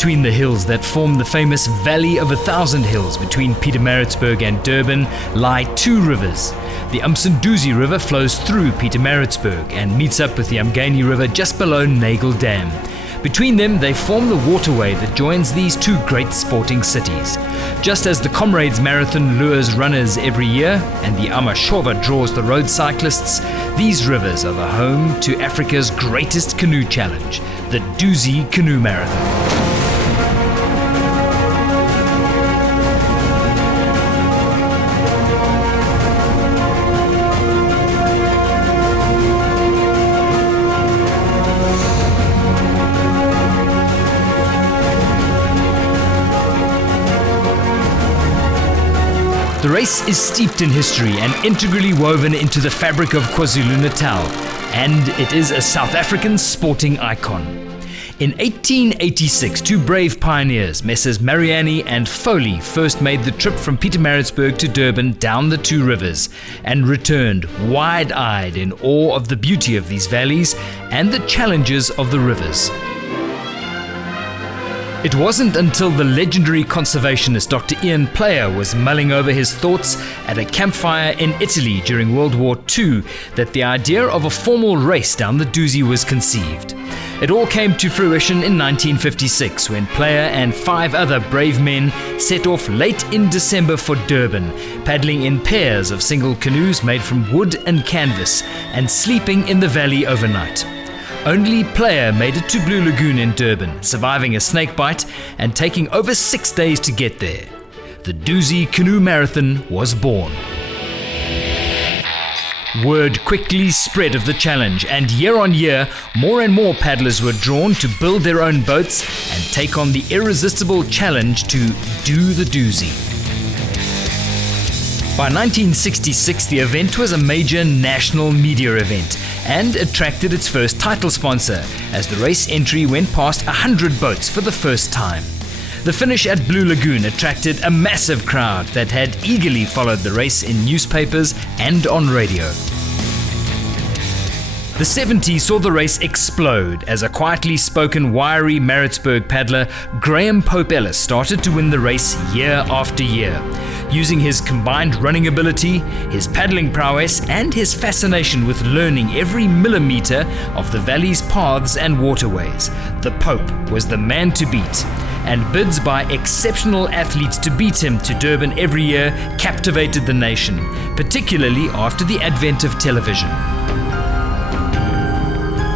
between the hills that form the famous Valley of 1,000 Hills between Pietermaritzburg and Durban lie two rivers. The Dusi River flows through Pietermaritzburg and meets up with the Umgeni River just below Nagel Dam. Between them, they form the waterway that joins these two great sporting cities. Just as the Comrades Marathon lures runners every year and the Amashova draws the road cyclists, these rivers are the home to Africa's greatest canoe challenge, the Dusi Canoe Marathon. The race is steeped in history and integrally woven into the fabric of KwaZulu-Natal, and it is a South African sporting icon. In 1886, two brave pioneers, Messrs. Mariani and Foley, first made the trip from Pietermaritzburg to Durban down the two rivers and returned wide-eyed in awe of the beauty of these valleys and the challenges of the rivers. It wasn't until the legendary conservationist Dr. Ian Player was mulling over his thoughts at a campfire in Italy during World War II that the idea of a formal race down the Dusi was conceived. It all came to fruition in 1956 when Player and 5 other brave men set off late in December for Durban, paddling in pairs of single canoes made from wood and canvas and sleeping in the valley overnight. Only Player made it to Blue Lagoon in Durban, surviving a snake bite and taking over 6 days to get there. The Dusi Canoe Marathon was born. Word quickly spread of the challenge, and year on year, more and more paddlers were drawn to build their own boats and take on the irresistible challenge to do the Dusi. By 1966, the event was a major national media event and attracted its first title sponsor, as the race entry went past 100 boats for the first time. The finish at Blue Lagoon attracted a massive crowd that had eagerly followed the race in newspapers and on radio. The 70s saw the race explode as a quietly spoken, wiry Maritzburg paddler, Graham Pope Ellis, started to win the race year after year. Using his combined running ability, his paddling prowess, and his fascination with learning every millimeter of the valley's paths and waterways, the Pope was the man to beat. And bids by exceptional athletes to beat him to Durban every year captivated the nation, particularly after the advent of television.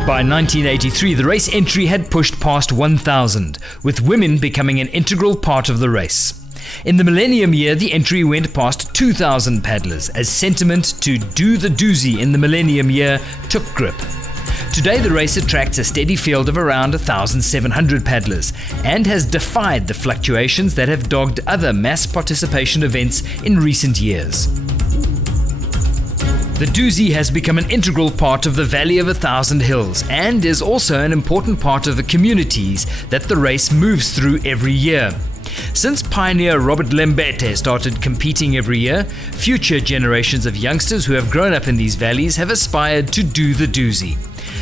By 1983, the race entry had pushed past 1,000, with women becoming an integral part of the race. In the millennium year, the entry went past 2,000 paddlers as sentiment to do the Dusi in the millennium year took grip. Today, the race attracts a steady field of around 1,700 paddlers and has defied the fluctuations that have dogged other mass participation events in recent years. The Dusi has become an integral part of the Valley of 1,000 Hills and is also an important part of the communities that the race moves through every year. Since pioneer Robert Lembete started competing every year, future generations of youngsters who have grown up in these valleys have aspired to do the Dusi.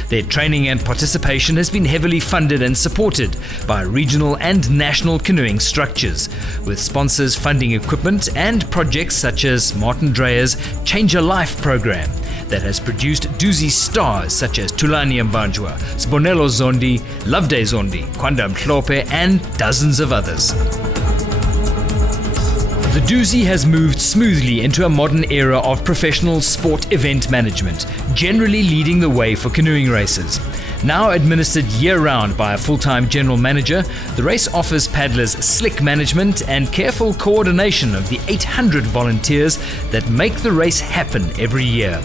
Their training and participation has been heavily funded and supported by regional and national canoeing structures, with sponsors funding equipment and projects such as Martin Dreyer's Change a Life program that has produced Dusi stars such as Tulani Mbanjwa, Sbonelo Zondi, Loveday Zondi, Kwanda Mhlope, and dozens of others. The Dusi has moved smoothly into a modern era of professional sport event management, generally leading the way for canoeing races. Now administered year-round by a full-time general manager, the race offers paddlers slick management and careful coordination of the 800 volunteers that make the race happen every year.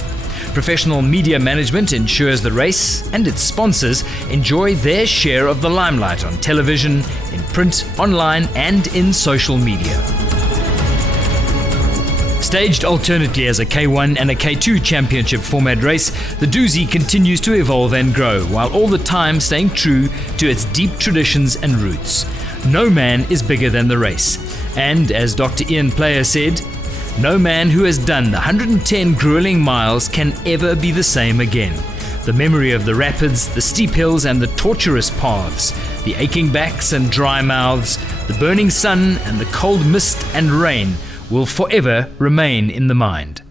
Professional media management ensures the race and its sponsors enjoy their share of the limelight on television, in print, online, and in social media. Staged alternately as a K1 and a K2 championship format race, the Dusi continues to evolve and grow, while all the time staying true to its deep traditions and roots. No man is bigger than the race. And as Dr. Ian Player said, no man who has done the 110 grueling miles can ever be the same again. The memory of the rapids, the steep hills and the tortuous paths, the aching backs and dry mouths, the burning sun and the cold mist and rain will forever remain in the mind.